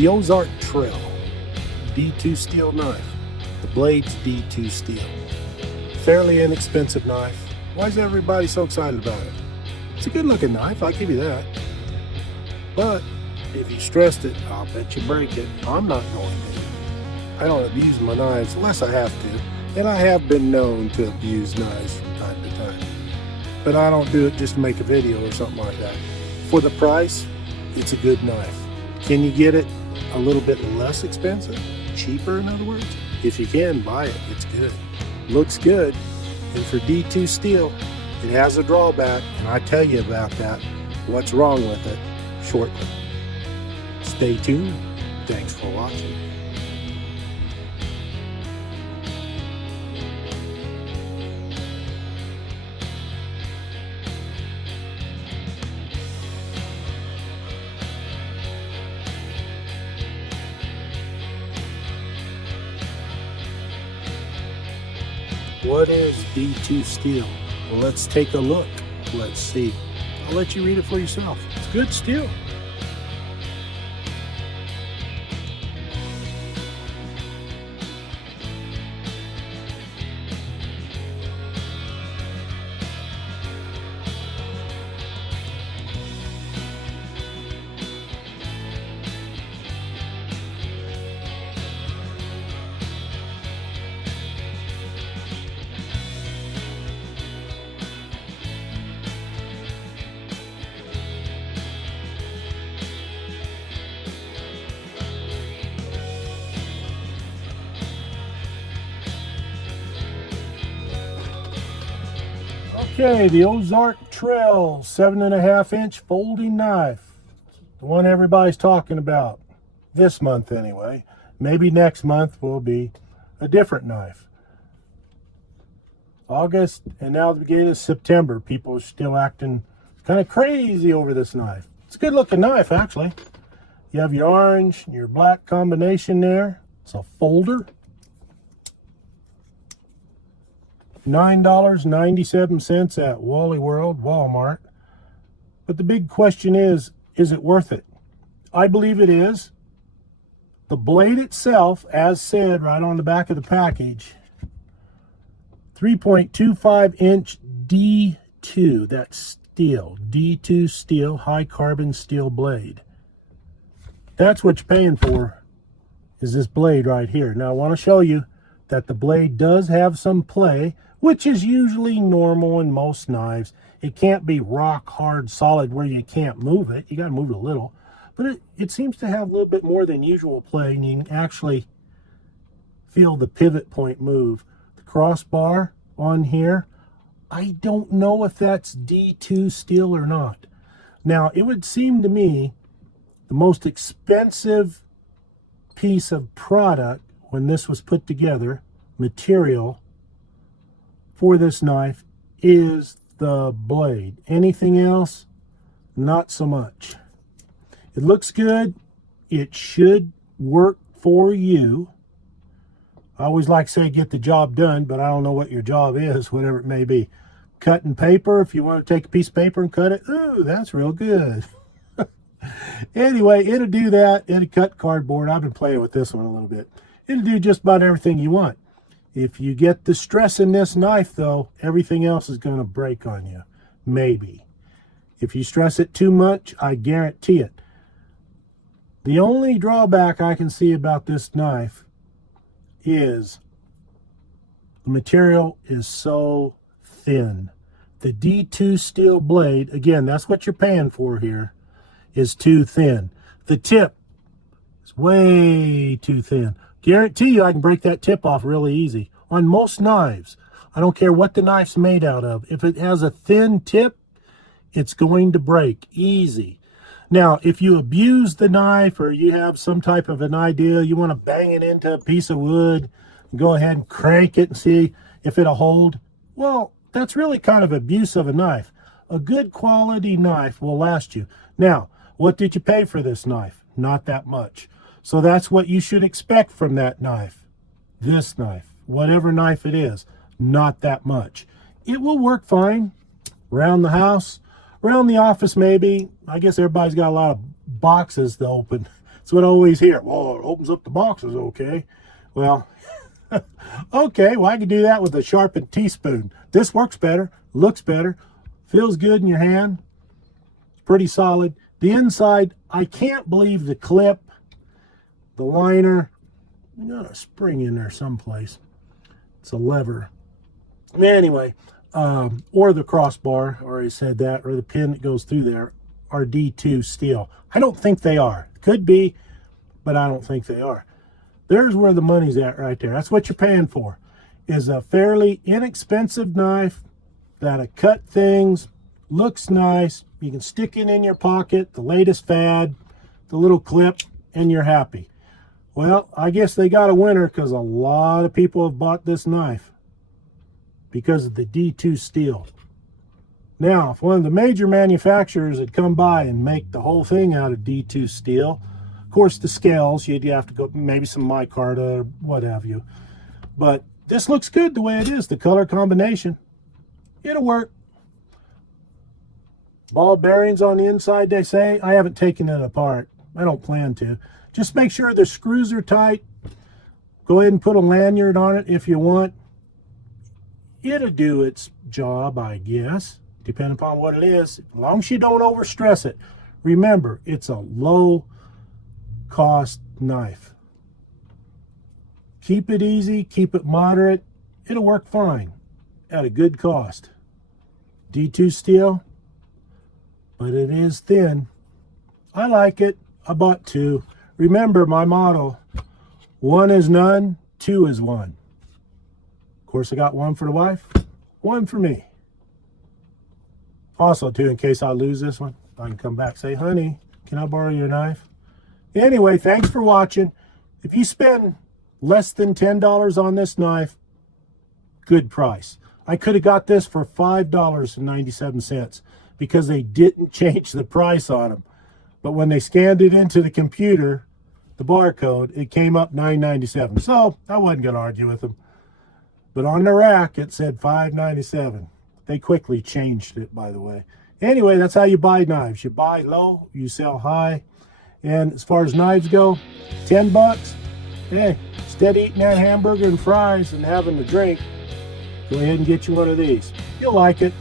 The Ozark Trail D2 steel knife. The blade's D2 steel. Fairly inexpensive knife. Why is everybody so excited about it? It's a good looking knife, I'll give you that. But if you stressed it, I'll bet you break it. I'm not going to. I don't abuse my knives unless I have to. And I have been known to abuse knives from time to time. But I don't do it just to make a video or something like that. For the price, it's a good knife. Can you get it a little bit less expensive? Cheaper, in other words? If you can, buy it. It's good. Looks good. And for D2 steel, it has a drawback, and I tell you about that, what's wrong with it, shortly. Stay tuned. Thanks for watching. What is D2 steel? Well, let's take a look. Let's see. I'll let you read it for yourself. It's good steel. Okay, the Ozark Trail 7.5-inch folding knife. The one everybody's talking about. This month anyway. Maybe next month will be a different knife. August and now the beginning of September, people are still acting kind of crazy over this knife. It's a good looking knife actually. You have your orange and your black combination there. It's a folder. $9.97 at Wally World, Walmart. But the big question is it worth it? I believe it is. The blade itself, as said right on the back of the package, 3.25-inch D2, that's steel, D2 steel, high carbon steel blade. That's what you're paying for, is this blade right here. Now I want to show you that the blade does have some play, which is usually normal in most knives. It can't be rock hard solid where you can't move it. You got to move it a little. But it seems to have a little bit more than usual play, and you can actually feel the pivot point move. The crossbar on here, I don't know if that's D2 steel or not. Now, it would seem to me the most expensive piece of product when this was put together, material for this knife, is the blade. Anything else, not so much. It looks good. It should work for you. I always like to say get the job done, but I don't know what your job is, whatever it may be. Cutting paper, if you want to take a piece of paper and cut it, ooh, that's real good. Anyway, it'll do that. It'll cut cardboard. I've been playing with this one a little bit. It'll do just about everything you want. If you get the stress in this knife, though, everything else is going to break on you. Maybe. If you stress it too much, I guarantee it. The only drawback I can see about this knife is the material is so thin. The D2 steel blade, again, that's what you're paying for here, is too thin. The tip is way too thin. Guarantee you I can break that tip off really easy. On most knives, I don't care what the knife's made out of. If it has a thin tip, it's going to break easy. Now, if you abuse the knife or you have some type of an idea, you want to bang it into a piece of wood, go ahead and crank it and see if it'll hold. Well, that's really kind of abuse of a knife. A good quality knife will last you. Now, what did you pay for this knife? Not that much. So that's what you should expect from that knife. This knife, whatever knife it is, not that much. It will work fine around the house, around the office maybe. I guess everybody's got a lot of boxes to open. That's what I always hear. Well, it opens up the boxes, okay. Well, okay, well, I can do that with a sharpened teaspoon. This works better, looks better, feels good in your hand. It's pretty solid. The inside, I can't believe the clip, the liner. You got a spring in there someplace. It's a lever. Anyway, or the crossbar, or I said that, or the pin that goes through there, are D2 steel. I don't think they are. Could be, but I don't think they are. There's where the money's at right there. That's what you're paying for, is a fairly inexpensive knife that'll cut things, looks nice. You can stick it in your pocket, the latest fad, the little clip, and you're happy. Well, I guess they got a winner because a lot of people have bought this knife because of the D2 steel. Now, if one of the major manufacturers had come by and make the whole thing out of D2 steel, of course the scales, you'd have to go maybe some micarta or what have you. But this looks good the way it is, the color combination. It'll work. Ball bearings on the inside, they say. I haven't taken it apart. I don't plan to. Just make sure the screws are tight. Go ahead and put a lanyard on it if you want. It'll do its job, I guess, depending upon what it is, as long as you don't overstress it. Remember, it's a low-cost knife. Keep it easy, keep it moderate. It'll work fine at a good cost. D2 steel, but it is thin. I like it. I bought two. Remember my motto, 1 is none, 2 is one. Of course, I got one for the wife, one for me. Also, too, in case I lose this one, I can come back and say, honey, can I borrow your knife? Anyway, thanks for watching. If you spend less than $10 on this knife, good price. I could have got this for $5.97 because they didn't change the price on them. But when they scanned it into the computer, the barcode, it came up $9.97. So I wasn't going to argue with them. But on the rack, it said $5.97. They quickly changed it, by the way. Anyway, that's how you buy knives. You buy low, you sell high. And as far as knives go, 10 bucks. Hey, instead of eating that hamburger and fries and having a drink, go ahead and get you one of these. You'll like it.